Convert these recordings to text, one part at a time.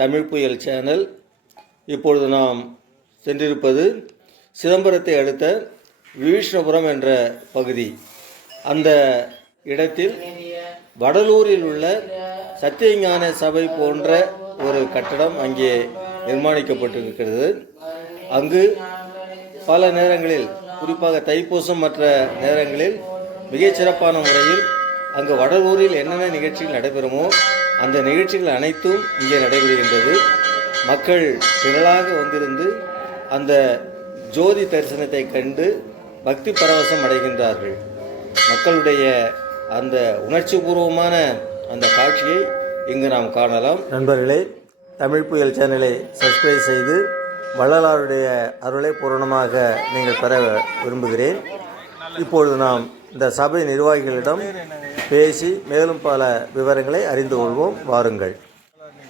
தமிழ் புயல் சேனல். இப்பொழுது நாம் சென்றிருப்பது சிதம்பரத்தை அடுத்த விபீஷ்ணபுரம் என்ற பகுதி. அந்த இடத்தில் வடலூரில் உள்ள சத்தியஞான சபை போன்ற ஒரு கட்டடம் அங்கே நிர்மாணிக்கப்பட்டிருக்கிறது. அங்கு பல நேரங்களில் குறிப்பாக தைப்பூசம் மற்ற நேரங்களில் மிகச் சிறப்பான முறையில் அங்கு வடலூரில் என்னென்ன நிகழ்ச்சிகள் நடைபெறுமோ அந்த நிகழ்ச்சிகள் அனைத்தும் இங்கே நடைபெறுகின்றது. மக்கள் திரளாக வந்திருந்து அந்த ஜோதி தரிசனத்தை கண்டு பக்தி பரவசம் அடைகின்றார்கள். மக்களுடைய அந்த உணர்ச்சிபூர்வமான அந்த காட்சியை இங்கு நாம் காணலாம். நண்பர்களே தமிழ் புயல் சேனலை சப்ஸ்கிரைப் செய்து வள்ளலாருடைய அருளை பூரணமாக நீங்கள் பெற விரும்புகிறேன். இப்பொழுது நாம் இந்த சபை நிர்வாகிகளிடம் பேசி மேலும் பல விவரங்களை அறிந்து கொள்வோம். வாருங்கள்.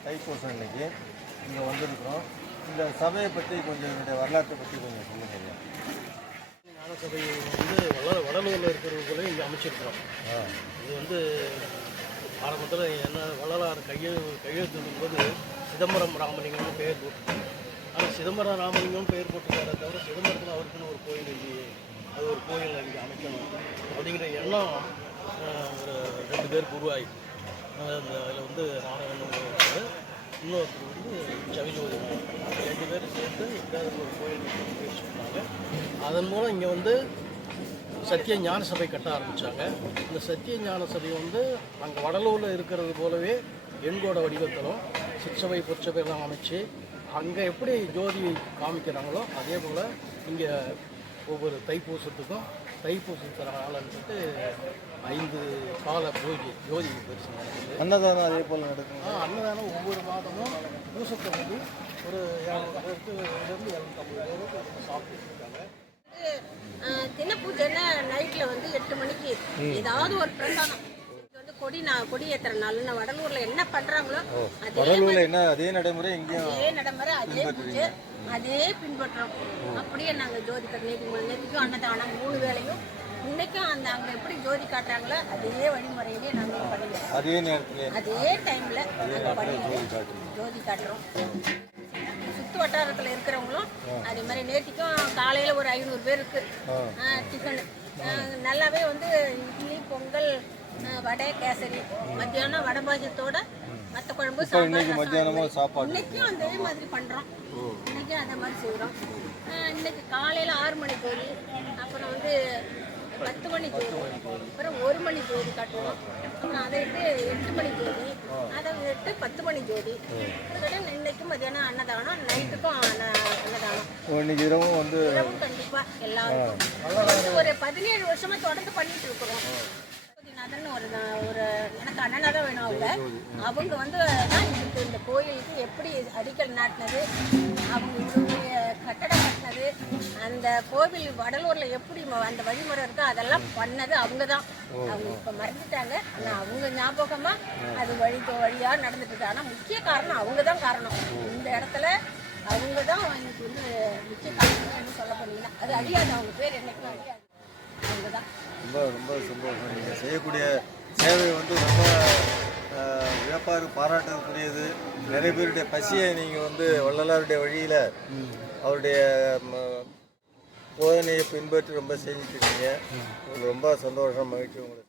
தைப்பூசம் இன்னைக்கு இங்கே வந்திருக்கிறோம் இந்த சபையை பற்றி கொஞ்சம் என்னுடைய வரலாற்றை பற்றி கொஞ்சம் சொல்லுங்கள் ஞானசபை வந்து வள வடலூரில் இருக்கிறவங்களே இங்கே அமைச்சிருக்கிறோம். இது வந்து ஆரம்பத்தில் என்ன வள்ளலார் கையெழு கையெழுத்திடும் போது சிதம்பரம் ராமலிங்கம்னு பெயர் போட்டு ஆனால் சிதம்பரம் ராமலிங்கம் பெயர் போட்டுக்காரே தவிர சிதம்பரத்தில் அவருக்குன்னு ஒரு கோயில் இல்லையே. அது ஒரு கோயில் அங்கே அமைக்கணும். அப்படிங்கிற எண்ணம் ஒரு ரெண்டு பேருக்கு உருவாகி. அந்த அதில் வந்து நாராயணன் இன்னொருத்தர் வந்து சவிஜோதி ரெண்டு பேரும் சேர்ந்து எங்கேயாவது ஒரு கோயில் கட்ட முயற்சி பண்ணாங்க அதன் மூலம் இங்கே வந்து சத்திய ஞான சபை கட்ட ஆரம்பித்தாங்க இந்த சத்திய ஞான சபை வந்து அங்கே வடலூரில் இருக்கிறது போலவே எண்கோட வடிவத்திலும் சிற்சபை பொற்சபை எல்லாம் அமைச்சு அங்கே எப்படி ஜோதி காமிக்கிறாங்களோ அதே போல் இங்கே ஒவ்வொரு தைப்பூசத்துக்கும் தைப்பூசத்து நாளன்ட்டு ஐந்து கால பூஜை ஜோதி நடக்குது. அன்னதானம் அதே போல் நடக்கும் அன்னதானம் ஒவ்வொரு மாதமும் பூசத்தை வந்து ஒரு இரநூறுலேருந்து இரநூத்தம்பது பேருக்கு சாப்பிட்டு இருக்காங்க. தின பூஜைன்னா நைட்ல வந்து எட்டு மணிக்கு ஏதாவது ஒரு பிரசாதம். கொடி நான் கொடி ஏத்துற வடலூர்ல என்ன பண்றாங்களோ அதே கடலூரில் என்ன அதே நடைமுறை இங்கேயும் அதே நடைமுறை அதே பூஜை அதே பின்பற்றோம். அப்படியே நாங்க ஜோதி நேற்று நேற்றுக்கும் அன்னதானம் மூணு வேளையும். இன்னைக்கும் அந்த அங்க எப்படி ஜோதி காட்டுறாங்களோ அதே வழிமுறையிலே நாங்க பண்ணிக்கிறோம். அதே நேரத்தில். அதே டைம்ல ஜோதி காட்டுறோம். சுத்து வட்டாரத்துல இருக்கிறவங்களும் அதே மாதிரி நேற்றுக்கும் காலையில ஒரு ஐநூறு பேர் இருக்கு டிஃபனு நல்லாவே வந்து இட்லி பொங்கல் வடை கேசரி மத்தியானம் வடை பாஜத்தோட மற்ற குழம்பு ரசம். மத்தியானமும் சாப்பாடு. இன்னைக்கும் அதே மாதிரி பண்றோம். இன்னைக்கும் அதே மாதிரி செய்றோம். ஆ, இன்னைக்கு காலையில ஆறு மணி ஜோதி அப்புறம் வந்து பத்து மணி ஜோதி அப்புறம் ஒரு மணி ஜோதி காட்டுவோம். அப்புறம் அதை விட்டு எட்டு மணி ஜோதி அதை விட்டு பத்து மணி ஜோதி அதோட இன்னைக்கு மதியானம் அன்னதானம் நைட்டுக்கும் அன்ன அன்னதானம். இன்னைக்கு இரவும் வந்து இரவும் கண்டிப்பா எல்லாருக்கும். ஒரு பதினேழு வருஷமா தொடர்ந்து பண்ணிட்டு இருக்கிறோம். ஜோதிநாதன் ஒரு ஒரு எனக்கு அண்ணனா தான் வேணும் அவங்க அவங்க வந்து இதுக்கு இந்த கோயிலுக்கு எப்படி அடிக்கல் நாட்டினது அவங்க இவருடைய கட்டடம் கட்டினது அந்த கோவில் வடலூர்ல எப்படி அந்த வழிமுறை இருக்கோ அதெல்லாம் பண்ணது அவங்க தான் அவங்க இப்ப மறந்துட்டாங்க. ஆனா அவங்க ஞாபகமா அது வழி வழியா நடந்துட்டு இருக்கு ஆனா முக்கிய காரணம் அவங்க தான் காரணம். இந்த இடத்துல அவங்க தான் எனக்கு வந்து முக்கிய காரணம் என்ன சொல்ல போனீங்கன்னா அது அழியாது அவங்க பேர் என்னைக்கும் அழியாது ரொம்ப ரொம்ப சந்தோஷம். நீங்கள் செய்யக்கூடிய சேவை வந்து ரொம்ப வியாபாரி பாராட்டக்கூடியது. நிறைய பேருடைய பசியை நீங்கள் வந்து வள்ளலாருடைய வழியில் அவருடைய போதனையை பின்பற்றி ரொம்ப செஞ்சுட்டு இருக்கீங்க ரொம்ப சந்தோஷம் மகிழ்ச்சி. உங்களுக்கு